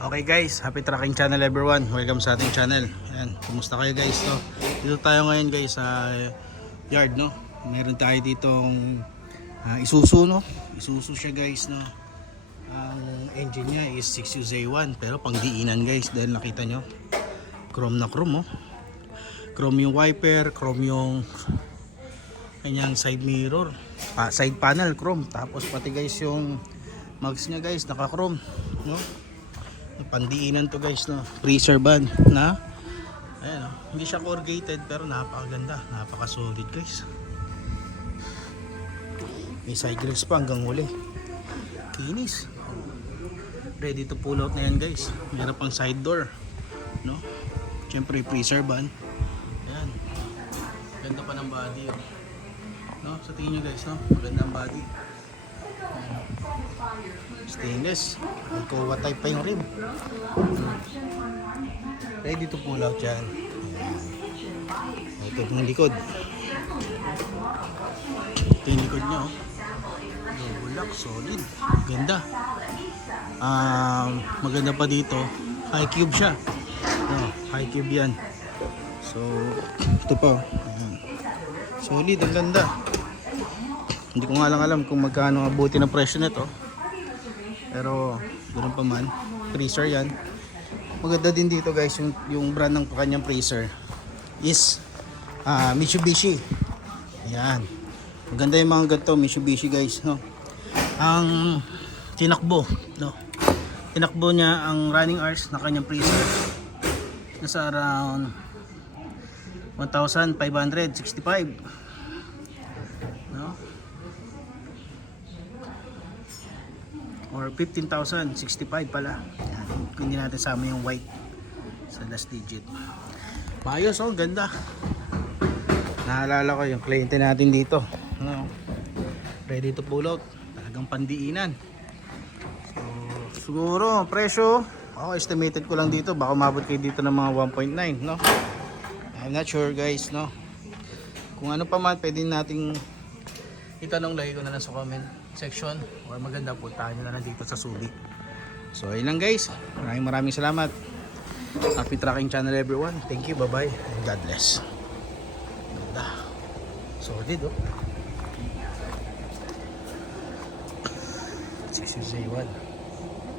Okay guys, happy trucking channel everyone. Welcome sa ating channel. Ayan, kumusta kayo guys? No? Dito tayo ngayon guys sa yard, no. Meron tayo ditong Isuzu, no. Isuzu siya guys, no. Ang engine niya is 6UZ1 pero pangdiinan guys dahil nakita nyo chrome na chrome, oh. Chrome yung wiper, chrome yung kanyang side mirror, side panel chrome, tapos pati guys yung mags niya guys naka chrome, no. Pandiinan to guys, no. Freezer band na ayan, oh. Hindi siya corrugated pero napakaganda, napaka-solid guys. May side grills pa hanggang huli. Kinis. Ready to pull out na yan guys. Meron pang side door, no. Syempre freezer band. Ayan. Ganda pa ng body, oh. No, sa tingin nyo guys, no. Maganda ang body. Stainless, Alcoa type pa yung rim. Ready to pull out yan. Ito yung likod. Ito yung likod nya, oh. Double lock, solid, ganda. Maganda pa dito, high cube siya, high cube yan. So ito pa, solid, ang ganda. Hindi ko nga lang alam kung magkano abuti ng presyo nito, pero ganoon pa man, freezer yan. Maganda din dito guys, yung brand ng kanyang freezer is Mitsubishi. Ayan, maganda yung mga ganito Mitsubishi guys, no. Ang tinakbo, no, tinakbo niya ang running hours na kanyang freezer nasa around 1,565, no, or 15,065 pala. Yan, hindi natin sama yung white sa last digit. Maayos, oh, ganda. Naalala ko yung kliyente natin dito, no? Ready to pull out, talagang pandiinan. So siguro presyo, ako estimated ko lang dito, baka umabot kayo dito ng mga 1.9, no. I'm not sure guys, no. Kung ano pa man pwede nating itanong, lagi ko na lang sa comment section, or maganda puntahan nyo na lang dito sa Subic. So ayun lang guys, maraming salamat. Happy trucking channel everyone. Thank you, bye bye, and God bless. Ganda, solid, oh. 6UZ1.